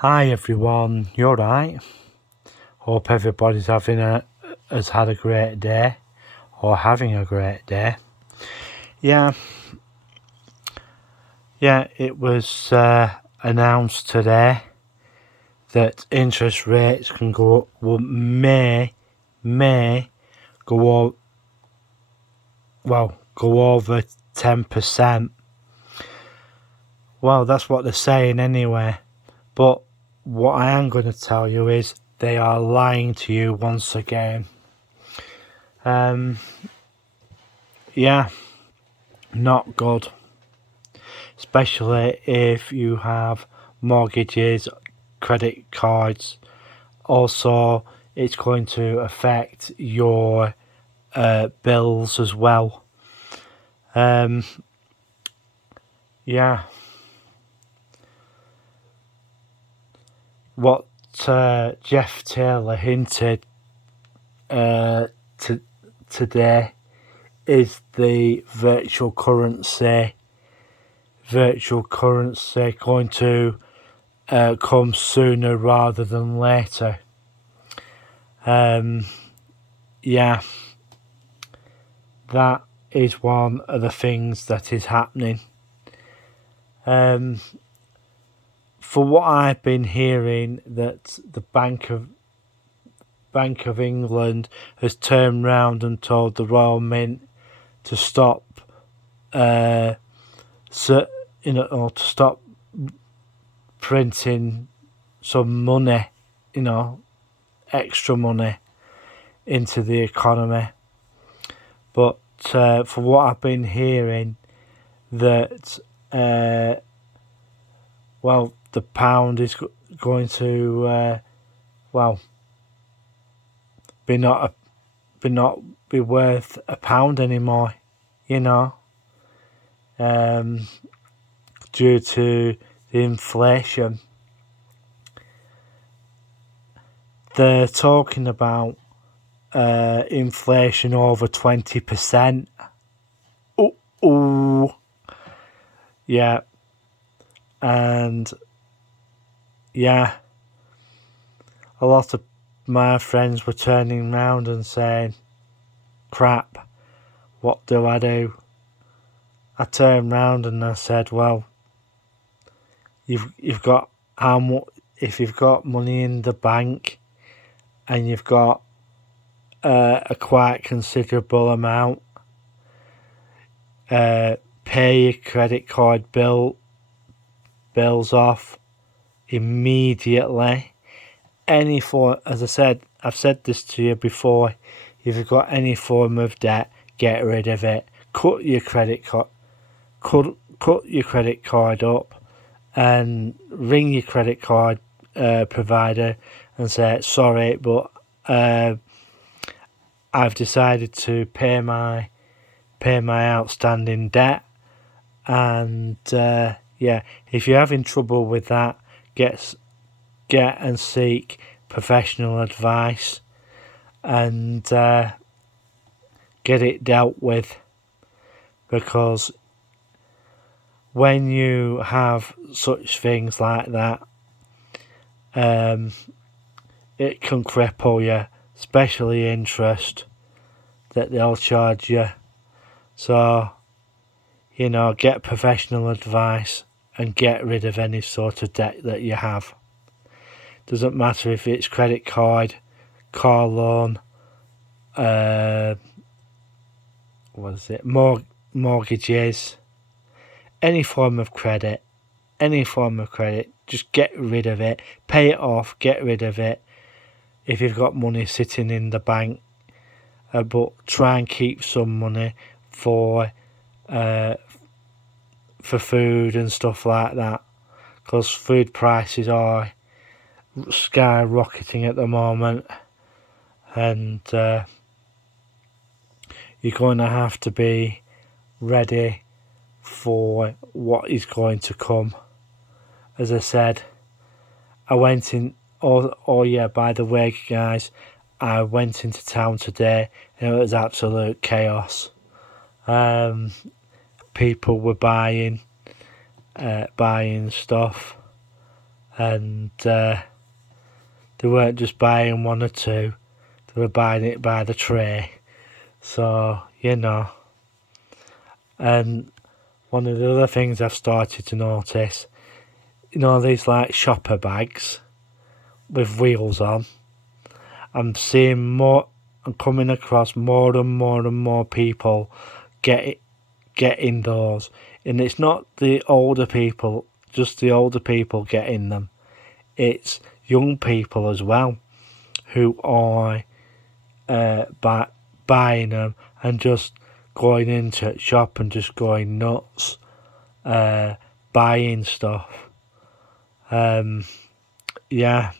Hi everyone, you're right. Hope everybody's has had a great day or having a great day. Yeah, it was announced today that interest rates can go may go go over 10%. Well, that's what they're saying anyway. But what I am going to tell you is they are lying to you once again. Yeah, not good. Especially if you have mortgages, credit cards. Also, it's going to affect your bills as well. Yeah. What Jeff Taylor hinted today is the virtual currency going to come sooner rather than later. Yeah, that is one of the things that is happening. For what I've been hearing, that the Bank of England has turned round and told the Royal Mint to stop, to stop printing some money, extra money into the economy. But for what I've been hearing, that the pound is going to be worth £1 anymore, due to the inflation. They're talking about inflation over 20%. Ooh. Yeah. And yeah, a lot of my friends were turning round and saying, crap, what do I do? I turned round and I said, well, you've got how much? If you've got money in the bank and you've got a quite considerable amount, pay your credit card bills off immediately. Any form, as I said, I've said this to you before. If you've got any form of debt, get rid of it. Cut your credit card up, and ring your credit card provider and say, sorry, but I've decided to pay my outstanding debt. And if you're having trouble with that, get and seek professional advice and get it dealt with, because when you have such things like that, it can cripple you, especially interest that they'll charge you. So, get professional advice and get rid of any sort of debt that you have. Doesn't matter if it's credit card, car loan, mortgages, any form of credit, just get rid of it, pay it off, get rid of it. If you've got money sitting in the bank, but try and keep some money for food and stuff like that, because food prices are skyrocketing at the moment, and you're going to have to be ready for what is going to come. As I said, I went in. By the way, guys, I went into town today and it was absolute chaos. People were buying stuff. and they weren't just buying one or two, they were buying it by the tray. So, you know. And one of the other things I've started to notice, you know, these like shopper bags with wheels on. I'm coming across more and more people getting those. And it's not the older people, just the older people getting them. It's young people as well who are buying them and just going into a shop and just going nuts, buying stuff. Yeah.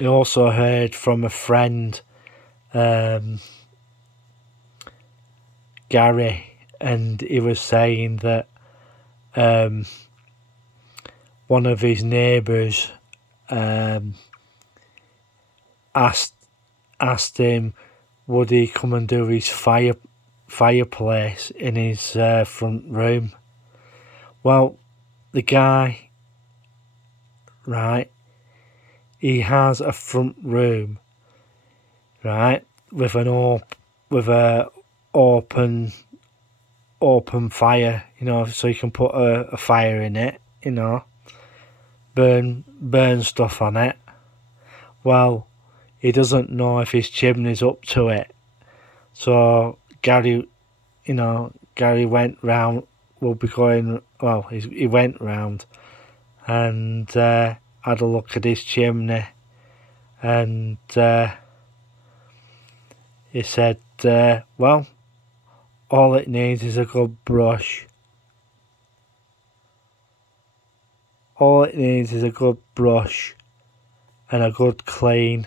I also heard from a friend, Gary, and he was saying that one of his neighbours asked him would he come and do his fireplace in his front room. Well, the guy, right, he has a front room, right, with a open fire, you know, so you can put a fire in it, you know, burn stuff on it. Well, he doesn't know if his chimney's up to it. So Gary went round. He went round and had a look at his chimney, and he said, well, all it needs is a good brush. All it needs is a good brush and a good clean.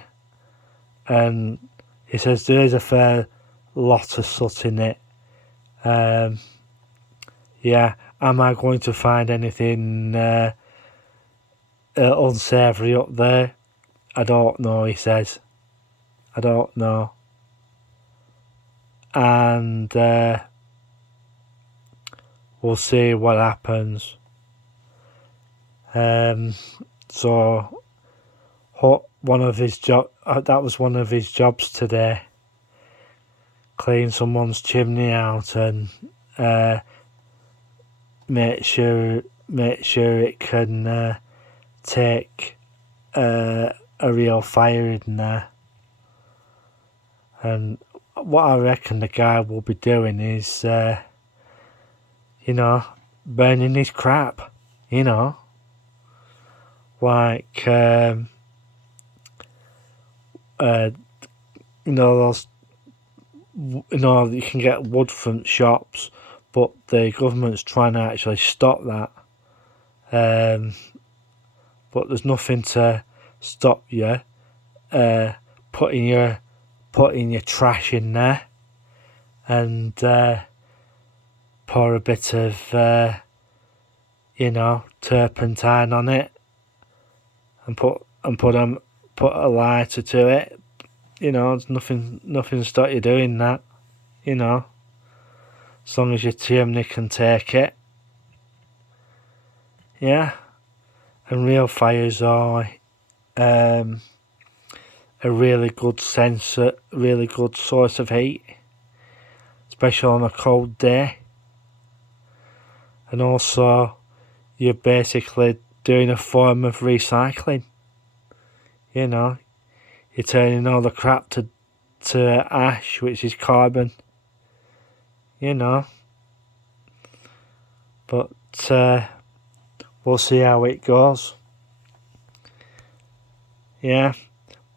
And he says there is a fair lot of soot in it. Yeah, am I going to find anything unsavoury up there? I don't know, he says. I don't know. And we'll see what happens. So one of his that was one of his jobs today. Clean someone's chimney out and make sure it can take a real fire in there. And what I reckon the guy will be doing is, burning his crap, like, those, you can get wood from shops, but the government's trying to actually stop that. But there's nothing to stop you putting your trash in there and pour a bit of turpentine on it and put a lighter to it. There's nothing to stop you doing that. As long as your chimney can take it. Yeah. And real fires are a really good source of heat, especially on a cold day. And also, you're basically doing a form of recycling. You're turning all the crap to ash, which is carbon. But we'll see how it goes. Yeah.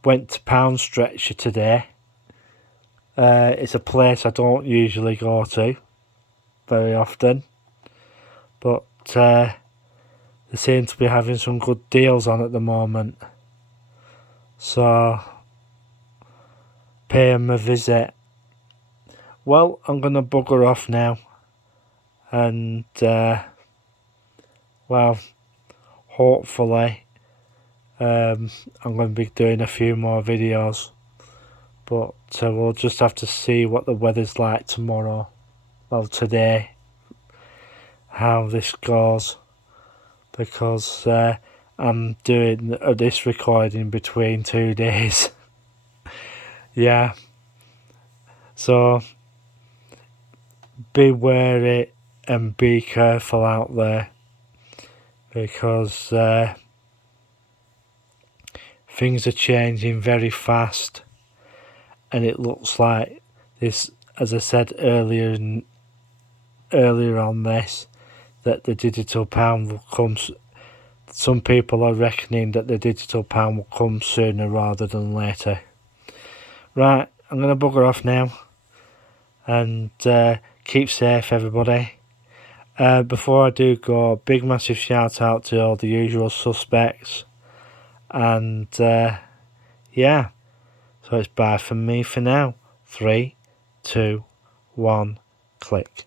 Went to Pound Stretcher today. It's a place I don't usually go to very often. But they seem to be having some good deals on at the moment. So, pay them a visit. Well, I'm going to bugger off now. And, hopefully, I'm going to be doing a few more videos. But we'll just have to see what the weather's like tomorrow. Well, today. How this goes. Because I'm doing this recording between 2 days. Yeah. So be wary and be careful out there, because things are changing very fast, and it looks like this, as I said earlier on this, that the digital pound will come. Some people are reckoning that the digital pound will come sooner rather than later. Right, I'm going to bugger off now, and keep safe, everybody. Before I do go, big massive shout out to all the usual suspects, and yeah, so it's bye from me for now. 3, 2, 1, click.